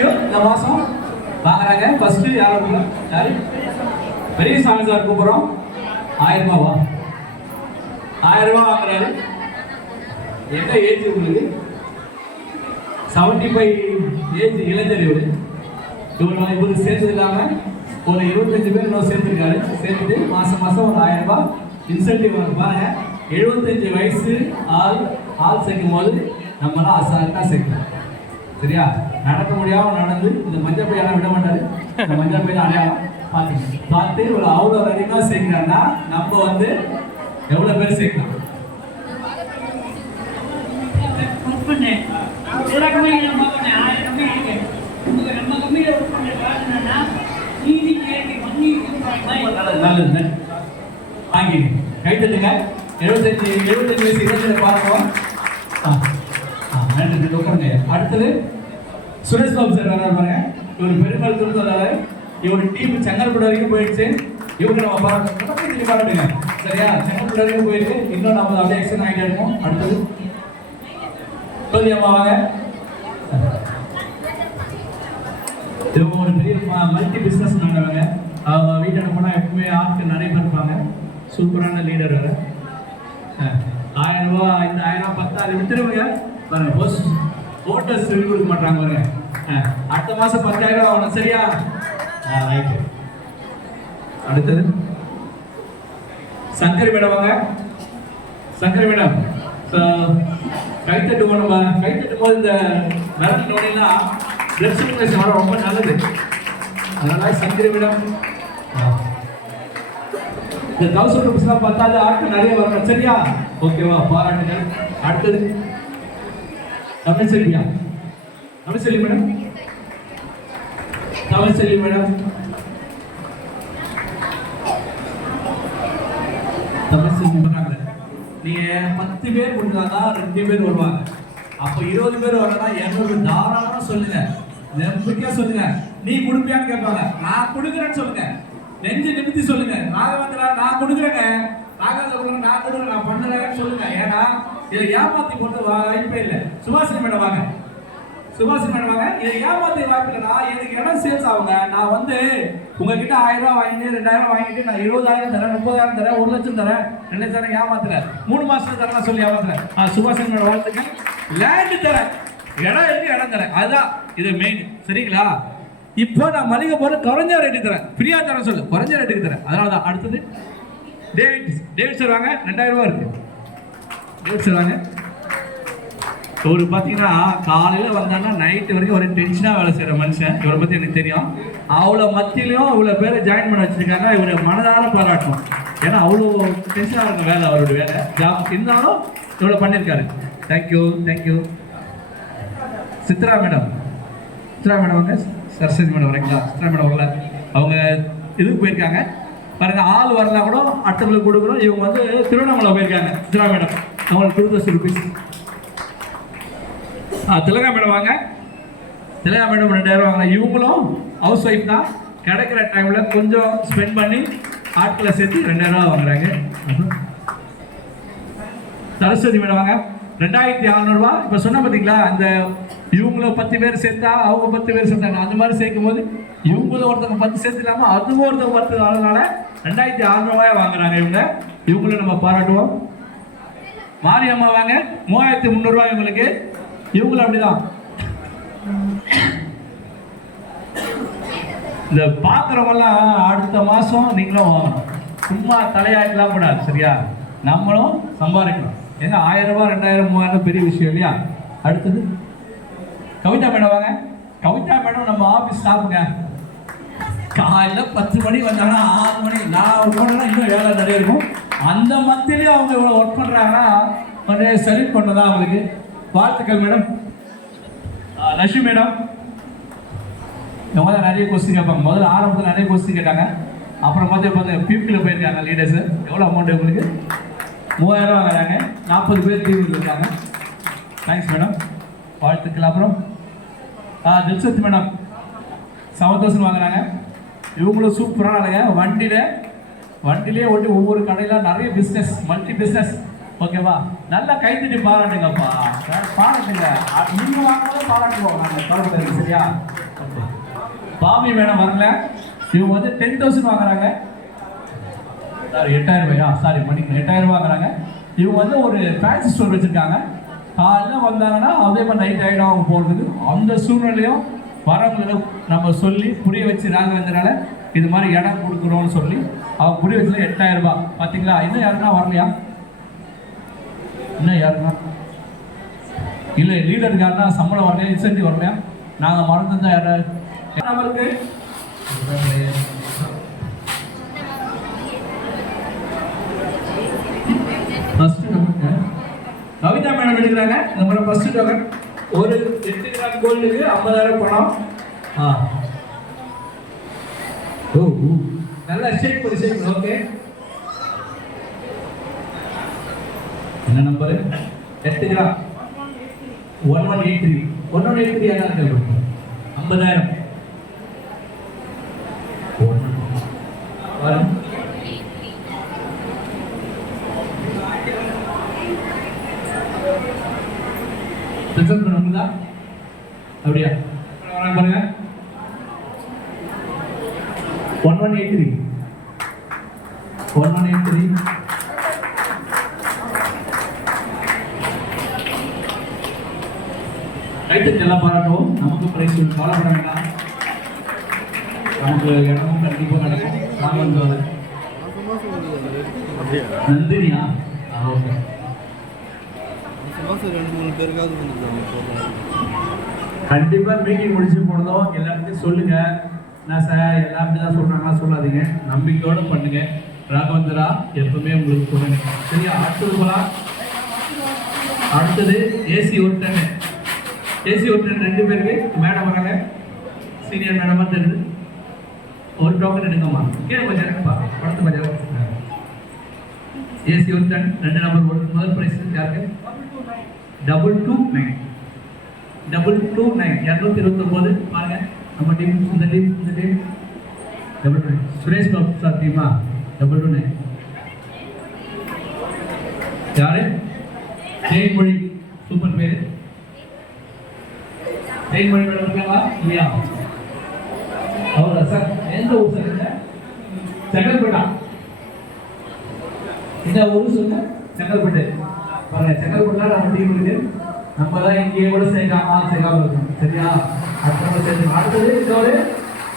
இந்த மாதம் வாங்குறாங்க. ஃபஸ்ட்டு யார் பெரிய சாமி சார் கூப்பிட்றோம். 1000 ரூபாவா? 1000 ரூபா வாங்குறாரு. என்ன ஏஜ் உங்களுக்கு? 75 ஏஜ் இளைஞர் இவர். இவருக்கு சேர்ந்து இல்லாமல் ஒரு 25 பேர் இன்னும் சேர்ந்துருக்காரு. சேர்த்துட்டு மாதம் ஒரு 1000 ரூபாய் இன்சென்டிவ் பாருங்க. 75 வயசு ஆள் சேர்க்கும் போது நம்மளாம் அசால்ட்டாக சேர்க்கலாம். சரியா? நடக்க முடியாமல் நடந்து இந்த மஞ்சள் பையெல்லாம் விட மாட்டாரு. இந்த மஞ்சள் பையன் அடையாளம் பார்த்து ஒரு அவ்வளோ அதிகமாக சேர்க்கிறாங்கன்னா நம்ம எவ்வளோ பேர் சேர்க்கலாம்? நல்லது. வாங்கி கை தட்டுங்க. 75 வயசு இளைஞரை பார்ப்போம். அடுத்தது சுரேஷ் பாபு சார் வர்றாரு பாருங்க. இவர் பெருமாள் திருத்தலாரு. இவரு டீம் செங்கல்பட்டு வரைக்கும் போயிடுச்சு. இவங்க நம்ம பாராட்டுங்க. சரியா? செங்கல்பட்டு வரைக்கும் போயிருக்கு. இன்னும் நம்ம அப்படியே எக்ஸ்டன் ஆகிட்டே இருக்கோம். அடுத்தது அம்மா வாங்க. இவங்க ஒரு பெரிய மல்டி பிஸ்னஸ் பண்ணுறவங்க. அவங்க வீட்டை போனால் எப்பவுமே ஆட்கள் நிறைய பேர் இருப்பாங்க. சூப்பரான லீடர் வேறு. 1000 ரூபா, இந்த 1000 10,000 விட்டுருவீங்க பாருங்க. போட்டோஸ் சொல்லி கொடுக்க மாட்டாங்க பாருங்க. அடுத்த மாதம் 10,000 ரூபா ஆகணும். சரியா? ரைட்டு. அடுத்தது சங்கரி மேடம் வாங்க. சங்கரி மேடம் கைத்தட்டு நம்ம கைத்தட்டும் போது இந்த நரம்பு நோயெல்லாம் பிளட் சர்க்குலேஷன் வர ரொம்ப நல்லது. அதனால சங்கரி மேடம் இந்த 1000 ரூபீஸ்லாம் பார்த்தாது ஆட்கள் நிறைய வரணும். சரியா? ஓகேவா? பாராட்டுங்கள். அடுத்தது தமிழ்செல்வியா? தமிழ்செல்வி மேடம். தமிழ்செல்வி மேடம். தமிழ்செல்வி பண்ணாங்க. நீங்க 10 பேர் கொடுத்தாதான் 2 பேர் வருவாங்க. அப்போ 20 பேர் வரனா 200 தாராளமா சொல்லுங்க. நம்பிக்கையா சொல்லுங்க. நீ கொடுப்பியான்னு கேட்பாங்க. நான் கொடுக்குறேன்னு சொல்லுங்க. நெஞ்சு நிமித்தி சொல்லுங்க. ராகவேந்திரா நான் கொடுக்குறேங்க. ராகவேந்திரா நான் கொடுக்குறேன், நான் பண்ணுறேன்னு சொல்லுங்க. ஏன்னா இதை ஏமாத்தி போட்டு வாய்ப்பே இல்லை. சுபாஷினி மேடம் வாங்க. சுபாஷினி மேடம் வாங்க. இதை ஏமாத்தி வாய்ப்பு இல்லைனா எனக்கு இடம் சேல்ஸ் ஆகுங்க. நான் உங்ககிட்ட 1000 ரூபா வாங்கிட்டு 2000 வாங்கிட்டு நான் 20,000 தரேன், 30,000 தரேன், 1 லட்சம் தரேன், 2 லட்சம் தரேன் ஏமாத்துறேன். 3 மாசத்துல தரேன் சொல்லி ஏமாத்துறேன். சுபாஷினி மேடம் வாழ்த்துக்கள். லேண்டு தரேன், இடம் இருக்கு, இடம் தரேன். அதுதான் இது மெயின். சரிங்களா? இப்போ நான் மளிகை பொருள் குறைஞ்ச ரேட்டுக்கு தரேன். ஃப்ரீயா தரேன் சொல்லு, குறைஞ்ச ரேட்டுக்கு தரேன். அதனால தான். அடுத்தது டேவிட் சார் வாங்க. 2000 ரூபா இருக்கு. டேவிட் சார் வாங்க. இவர் பார்த்தீங்கன்னா காலையில் வந்தாங்கன்னா நைட்டு வரைக்கும் ஒரு டென்ஷனாக வேலை செய்கிற மனுஷன். இவரை பற்றி எனக்கு தெரியும். அவ்வளோ மத்தியிலையும் இவ்வளோ பேரை ஜாயின் பண்ண வச்சுருக்காங்க. இவரை மனதார பாராட்டணும். ஏன்னா அவ்வளோ டென்ஷனாக இருக்க வேலை, அவருடைய வேலை ஜாப் இருந்தாலும் இவ்வளோ பண்ணியிருக்காரு. தேங்க்யூ. சித்ரா மேடம் வாங்க. சரஸ்வதி மேடம் வரீங்களா? சித்ரா மேடம் வரல. அவங்க இதுக்கு போயிருக்காங்க பாருங்க. ஆள் வரலாம் கூட அட்டங்களுக்கு கொடுக்குறோம். இவங்க திருவண்ணாமலை போயிருக்காங்க. சித்ரா மேடம் அவங்களுக்கு 2000 ரூபீஸ். திலகா மேடம் வாங்க. திலகா மேடம் 2000 வாங்க. இவங்களும் ஹவுஸ் ஒய்ஃப் தான். கிடைக்கிற டைமில் கொஞ்சம் ஸ்பெண்ட் பண்ணி ஆட்களை சேர்த்து 2000 ரூபா வாங்குறாங்க. சரஸ்வதி மேடம் வாங்க. 2600 ரூபா. இப்போ சொன்ன பார்த்தீங்களா, அந்த இவங்களும் 10 பேர் சேர்த்தா அவங்க 10 பேர் சேர்த்தாங்க. அந்த மாதிரி சேர்க்கும் போது இவங்களும் ஒருத்தவங்க 10 சேர்த்து இல்லாமல் அதுவும் ஒருத்தவங்க 10 ஆளுனால 2600 ரூபாய் வாங்குறாங்க. இவங்களும் நம்ம பாராட்டுவோம். மாரியம்மா வாங்க. 3300 ரூபாய் இவங்களுக்கு. இவங்களும் அப்படிதான். இந்த பார்க்குறவங்கலாம் அடுத்த மாதம் நீங்களும் வாங்கணும். சும்மா தலையாட்டலாம் கூடாது. சரியா? நம்மளும் சம்பாதிக்கணும். ஏன்னா 1000 ரூபா 2000 3000 பெரிய விஷயம் இல்லையா? அடுத்தது கவிதா மேடம் வாங்க. கவிதா மேடம் நம்ம ஆஃபீஸ் ஸ்டாஃபுங்க. காலையில் 10 மணி வந்தாங்கன்னா 6 மணி நான் போனேன்னா இன்னும் வேலை நிறைய இருக்கும். அந்த மத்தியிலையும் அவங்க இவ்வளோ ஒர்க் பண்ணுறாங்கன்னா கொஞ்சம் செலக்ட் பண்ணதான் அவங்களுக்கு. வாழ்த்துக்கள் மேடம். லட்சுமி மேடம் இவங்க தான் நிறைய கொஸ்டின் கேட்பாங்க. முதல்ல ஆரம்பத்தில் நிறைய கொஸ்டின் கேட்டாங்க. அப்புறம் பார்த்து பிபியில் போயிருக்காங்க லீடர்ஸு. எவ்வளோ அமௌண்ட் உங்களுக்கு? 3000 ரூபா வாங்குறாங்க. 40 பேர் பிபியில் இருக்காங்க. தேங்க்ஸ் மேடம், வாழ்த்துக்கள். அப்புறம் தில்சத் மேடம் 7000 வாங்குறாங்க. இவங்களும் சூப்பரான ஆளுங்க. வண்டியிலே ஓட்டி ஒவ்வொரு கடையில் நிறைய பிஸ்னஸ், மல்டி பிஸ்னஸ். ஓகேவா? நல்லா கைத்தட்டி பாராட்டுங்கப்பா. பாராட்டுங்க. நீங்க வாங்கும்போது பாராட்டுவோம் நாங்கள் தொடர்பு. சரியா? பாமி மேடம் வரல. இவங்க வந்து 10,000 வாங்குறாங்க. சாரி 8,000 ரூபாயா? சாரி மணிக்கு 8,000 ரூபா வாங்குறாங்க. இவங்க வந்து ஒரு ஃபேன்சி ஸ்டோர் வச்சுருக்காங்க. காலைல வந்தாங்கன்னா அதே மாதிரி நைட் ஆகிடும் அவங்க போகிறதுக்கு. அந்த சூழ்நிலையும் வரவங்களுக்கு நம்ம சொல்லி புரிய வச்சு நாங்கள் வந்தனால இது மாதிரி இடம் கொடுக்குறோம்னு சொல்லி அவங்க புரிய வச்சது 8,000 ரூபாய். பார்த்தீங்களா? இன்னும் யாருன்னா வரலையா? இன்னும் யாருன்னா இல்லை லீடருக்காருன்னா சம்பளம் வரலையா? இன்சென்டிவ் வரலையா? நாங்கள் மறந்துதான் யாராவது நம்பருக்கு ஃபர்ஸ்ட் நமக்கு கவிதா மேடம் எடுக்கிறாங்க. நம்மளோட ஃபர்ஸ்ட் டோக்கன் ஒரு 8 கிராம் கோல்டுக்கு 50,000 பணம். ஓ நல்லா ஷேக் பண்ணி ஷேக். ஓகே என்ன நம்பர்? 8 கிராம் 1183. 1183 யாரா இருக்கு? 50,000 வரும். ரிசல்ட் பண்ணுங்களா? அப்படியா? வராங்க பாருங்க. 1183 1183 ரைட்டு. எல்லாம் பாராட்டுவோம். நமக்கு பிரைஸ் கவலைப்பட வேண்டாம். நமக்கு இடமும் கண்டிப்பாக கிடைக்கும். ராமன் நந்தினியா? ஓகே. கண்டிப்பா மீட்டிங் முடிச்சு போனதும் எல்லாருக்கும் சொல்லுங்க. நான் சார் எல்லாருமே தான் சொல்றாங்களா சொல்லாதீங்க. நம்பிக்கையோட பண்ணுங்க. ராகவந்தரா எப்பவுமே உங்களுக்கு சொல்லுங்க. சரியா? அடுத்தது போலாம். அடுத்தது ஏசி ஒருத்தன். ஏசி ஒருத்தன் 2 பேருக்கு மேடம் வராங்க. சீனியர் மேடமா தெரியுது. ஒரு டோக்கன் எடுங்கம்மா. கீழே கொஞ்சம் இருக்குப்பா. படத்து கொஞ்சம் ஏசி ஒருத்தன் 2 நம்பர். முதல் பிரைஸ் யாருக்கு? 229 229 பாருங்க. நம்ம டீம் இந்த டீம் 229 சுரேஷ் பாபு சார் டீமா 229. யாரு? ஜெயமொழி. சூப்பர் பேரு. ஜெயமொழி மேடம் இருக்காங்களா? இல்லையா? அவரா சார்? எந்த ஊர் சார்? செங்கல்பட்டா. இந்த ஊர் சொல்லுங்க. செங்கல்பட்டு. பாருங்க செங்கல்பட்டுல நம்ம டீம் இருக்கு. நம்ம தான் இங்கே கூட சேர்க்காம இருக்கும். சரியா? அடுத்தது இன்னொரு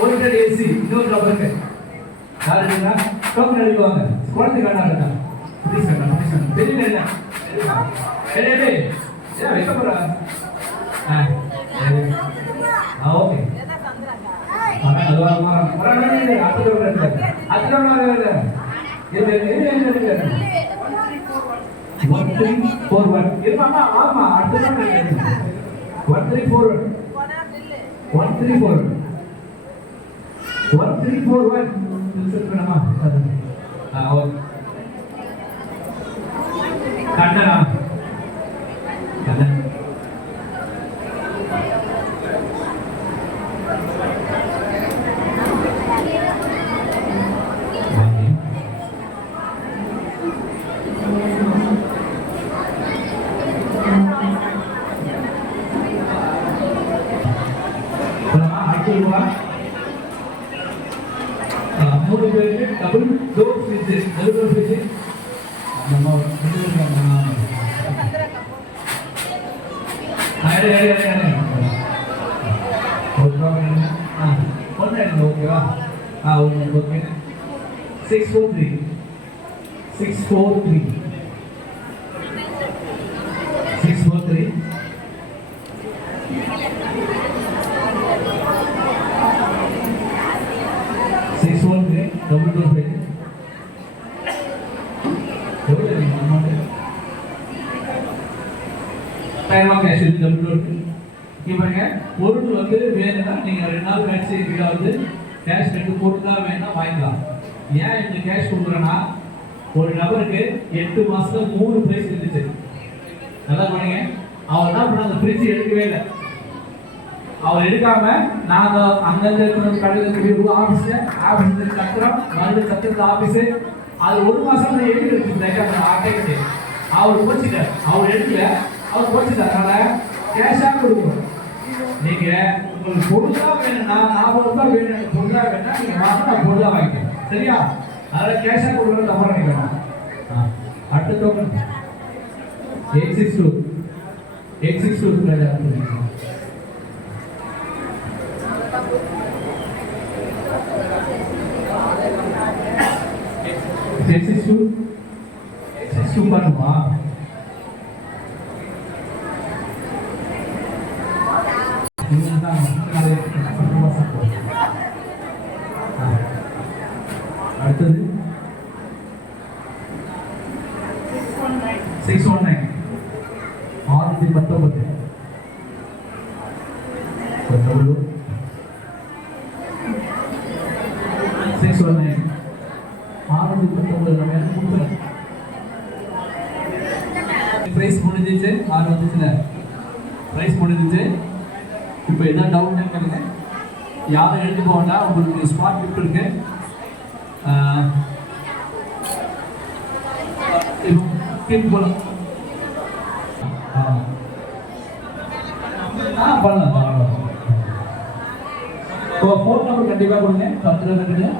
ஓரிட்டட் ஏசி இன்னொரு நம்பருக்கு யார் இருக்கா? டோக்கன் எடுக்குவாங்க. குழந்தை காட்டா இருக்கா? தெரியல இல்லை வைக்கப்படுறா. Okay double door fridge. Okay. 643. 643. 643. 643. Double door fridge. பொருள் வந்து வேணும்னா நீங்க 2 நாள் கழிச்சு எங்கேயாவது கேஷ் எடுத்து போட்டுதான் வேணா வாங்கிக்கலாம். ஏன் இந்த கேஷ் கொடுக்குறேன்னா ஒரு நபருக்கு 8 மாசத்துல 3 பிரைஸ் இருந்துச்சு. நல்லா பாருங்க. அவர் என்ன பண்ண அந்த பிரிட்ஜ் எடுக்கவே இல்லை. அவர் எடுக்காம நாங்க அங்கங்க இருக்கிற கடையில் ஆபீஸ் கத்துறோம். மருந்து கத்துறது ஆபீஸ் அது 1 மாசம் எடுத்து ஆட்டே கிடையாது. அவர் போச்சுட்டார், அவர் எடுக்கல, அவர் போச்சுட்டார். அதனால கேஷா கொடுக்கணும். நீங்க உங்களுக்கு பொருளா வேணும்னா 40 ரூபாய் வேணும், பொருளா வேணா நீங்க வாங்க, நான் பொருளா வாங்கிக்கிறேன். சரியா? அதனால கேஷா கொடுக்கறது தப்பா நினைக்கிறேன். அடுத்த டோக்கன் 862 862 பண்ணுமா? அடுத்தது 619 619 619 பிரைஸ் முடிஞ்சிச்சு. 6 வந்துச்சுல பிரைஸ் முடிஞ்சிச்சு. இப்போ என்ன டவுட் கேட்குறீங்க? யாரும் எழுதி போகண்டா, உங்களுக்கு ஸ்மார்ட் கிஃப்ட் இருக்கு. போகலாம் பண்ணலாம். ஃபோன் நம்பர் கண்டிப்பாக கொடுங்க. 10 ரூபா